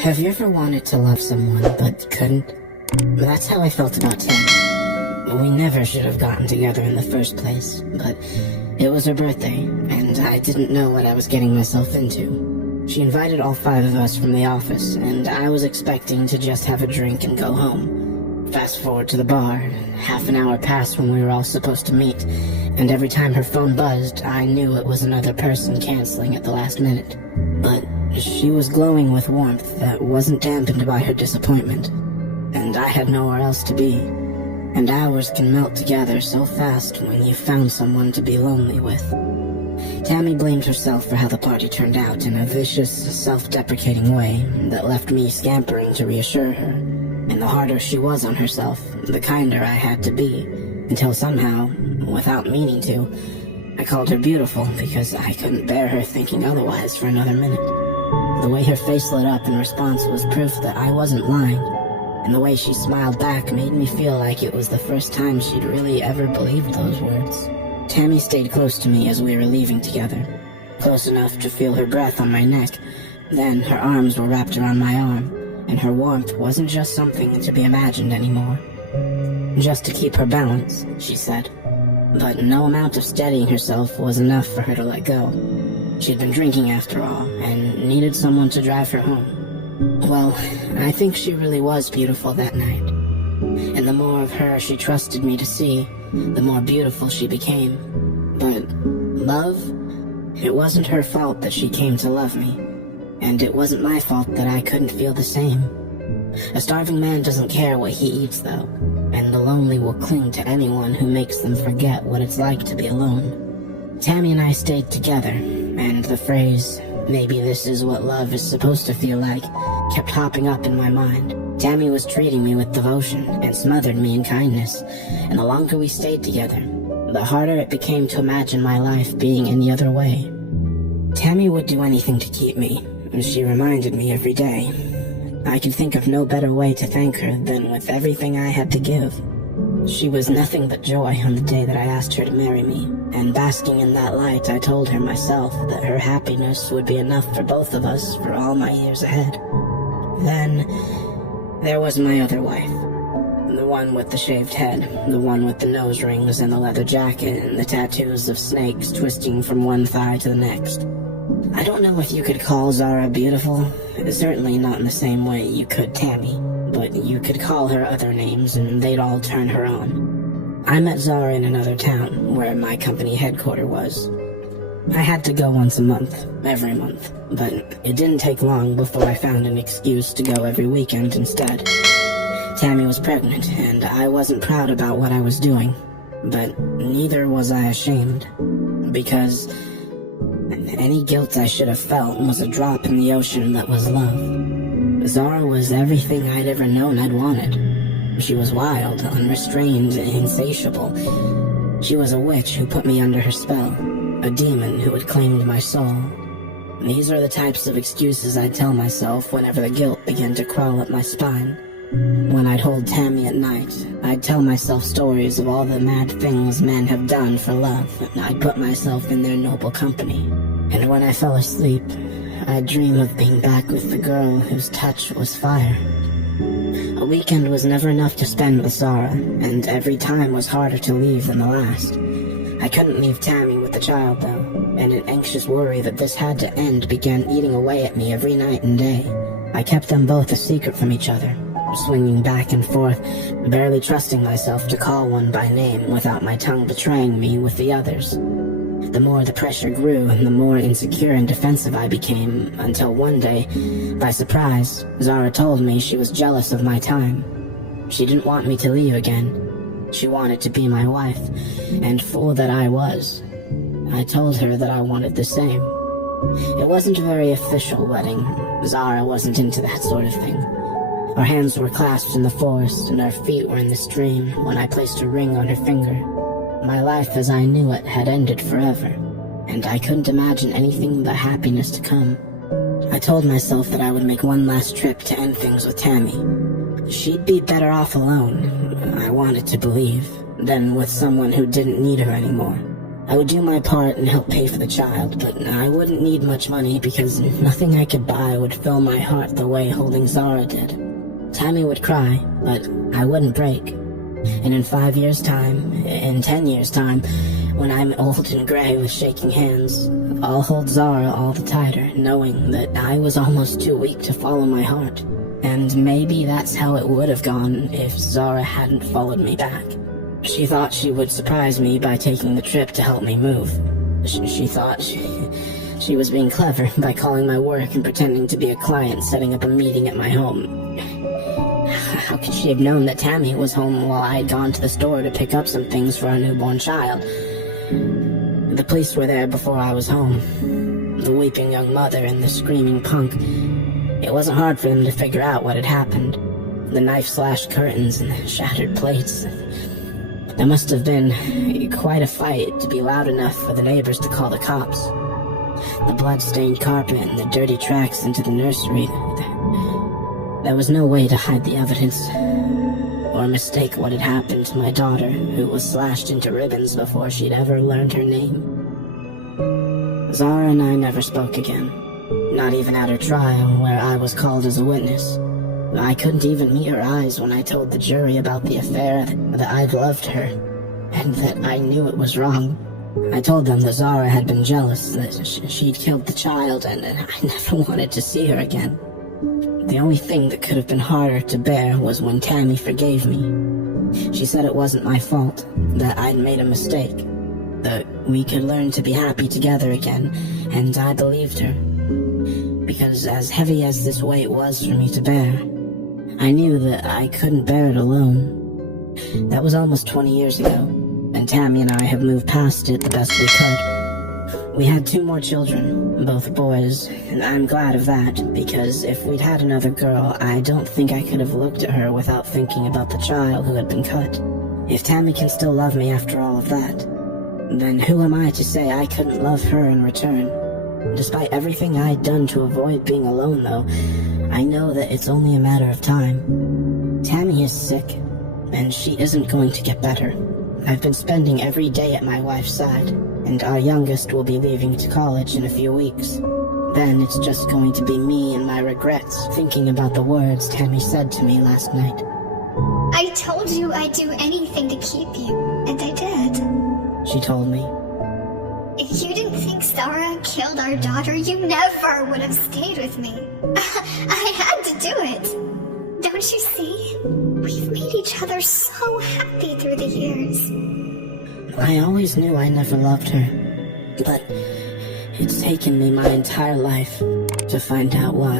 Have you ever wanted to love someone but couldn't? That's how I felt about Tammy. We never should have gotten together in the first place, but it was her birthday, and I didn't know what I was getting myself into. She invited all 5 of us from the office, and I was expecting to just have a drink and go home. Fast forward to the bar, half an hour passed when we were all supposed to meet, and every time her phone buzzed, I knew it was another person canceling at the last minute. But she was glowing with warmth that wasn't dampened by her disappointment, and I had nowhere else to be. And hours can melt together so fast when you've found someone to be lonely with. Tammy blamed herself for how the party turned out in a vicious, self-deprecating way that left me scampering to reassure her. And the harder she was on herself, the kinder I had to be, until somehow, without meaning to, I called her beautiful because I couldn't bear her thinking otherwise for another minute. The way her face lit up in response was proof that I wasn't lying, and the way she smiled back made me feel like it was the first time she'd really ever believed those words. Tammy stayed close to me as we were leaving together, close enough to feel her breath on my neck. Then her arms were wrapped around my arm, and her warmth wasn't just something to be imagined anymore. Just to keep her balance, she said. But no amount of steadying herself was enough for her to let go. She'd been drinking after all, and needed someone to drive her home. Well, I think she really was beautiful that night. And the more of her she trusted me to see, the more beautiful she became. But love? It wasn't her fault that she came to love me. And it wasn't my fault that I couldn't feel the same. A starving man doesn't care what he eats, though. And the lonely will cling to anyone who makes them forget what it's like to be alone. Tammy and I stayed together, and the phrase, "Maybe this is what love is supposed to feel like," kept hopping up in my mind. Tammy was treating me with devotion and smothered me in kindness, and the longer we stayed together, the harder it became to imagine my life being any other way. Tammy would do anything to keep me, and she reminded me every day. I could think of no better way to thank her than with everything I had to give. She was nothing but joy on the day that I asked her to marry me, and basking in that light I told her myself that her happiness would be enough for both of us for all my years ahead. Then, there was my other wife. The one with the shaved head, the one with the nose rings and the leather jacket and the tattoos of snakes twisting from one thigh to the next. I don't know if you could call Zara beautiful, certainly not in the same way you could Tammy, but you could call her other names and they'd all turn her on. I met Zara in another town, where my company headquarters was. I had to go once a month, every month, but it didn't take long before I found an excuse to go every weekend instead. Tammy was pregnant, and I wasn't proud about what I was doing, but neither was I ashamed, because any guilt I should have felt was a drop in the ocean that was love. Zara was everything I'd ever known I'd wanted. She was wild, unrestrained, insatiable. She was a witch who put me under her spell, a demon who had claimed my soul. These are the types of excuses I'd tell myself whenever the guilt began to crawl up my spine. When I'd hold Tammy at night, I'd tell myself stories of all the mad things men have done for love, and I'd put myself in their noble company. And when I fell asleep, I'd dream of being back with the girl whose touch was fire. A weekend was never enough to spend with Zara, and every time was harder to leave than the last. I couldn't leave Tammy with the child, though, and an anxious worry that this had to end began eating away at me every night and day. I kept them both a secret from each other, swinging back and forth, barely trusting myself to call one by name without my tongue betraying me with the others. The more the pressure grew, and the more insecure and defensive I became, until one day, by surprise, Zara told me she was jealous of my time. She didn't want me to leave again. She wanted to be my wife, and fool that I was. I told her that I wanted the same. It wasn't a very official wedding. Zara wasn't into that sort of thing. Our hands were clasped in the forest, and our feet were in the stream when I placed a ring on her finger. My life as I knew it had ended forever, and I couldn't imagine anything but happiness to come. I told myself that I would make one last trip to end things with Tammy. She'd be better off alone, I wanted to believe, than with someone who didn't need her anymore. I would do my part and help pay for the child, but I wouldn't need much money because nothing I could buy would fill my heart the way holding Zara did. Tammy would cry, but I wouldn't break. And in 5 years' time, in 10 years' time, when I'm old and gray with shaking hands, I'll hold Zara all the tighter, knowing that I was almost too weak to follow my heart. And maybe that's how it would have gone if Zara hadn't followed me back. She thought she would surprise me by taking the trip to help me move. She thought she was being clever by calling my work and pretending to be a client setting up a meeting at my home. How could she have known that Tammy was home while I had gone to the store to pick up some things for our newborn child? The police were there before I was home. The weeping young mother and the screaming punk. It wasn't hard for them to figure out what had happened. The knife-slashed curtains and the shattered plates. There must have been quite a fight to be loud enough for the neighbors to call the cops. The blood-stained carpet and the dirty tracks into the nursery. There was no way to hide the evidence or mistake what had happened to my daughter, who was slashed into ribbons before she'd ever learned her name. Zara and I never spoke again, not even at her trial, where I was called as a witness. I couldn't even meet her eyes when I told the jury about the affair, that I'd loved her, and that I knew it was wrong. I told them that Zara had been jealous, that she'd killed the child, and I never wanted to see her again. The only thing that could have been harder to bear was when Tammy forgave me. She said it wasn't my fault, that I'd made a mistake, that we could learn to be happy together again, and I believed her. Because as heavy as this weight was for me to bear, I knew that I couldn't bear it alone. That was almost 20 years ago, and Tammy and I have moved past it the best we could. We had 2 more children, both boys, and I'm glad of that, because if we'd had another girl, I don't think I could have looked at her without thinking about the child who had been cut. If Tammy can still love me after all of that, then who am I to say I couldn't love her in return? Despite everything I'd done to avoid being alone, though, I know that it's only a matter of time. Tammy is sick, and she isn't going to get better. I've been spending every day at my wife's side, and our youngest will be leaving to college in a few weeks. Then it's just going to be me and my regrets, thinking about the words Tammy said to me last night. I told you I'd do anything to keep you, and I did. She told me. If you didn't think Zara killed our daughter, you never would have stayed with me. I had to do it. Don't you see? We've made each other so happy through the years. I always knew I never loved her, but it's taken me my entire life to find out why.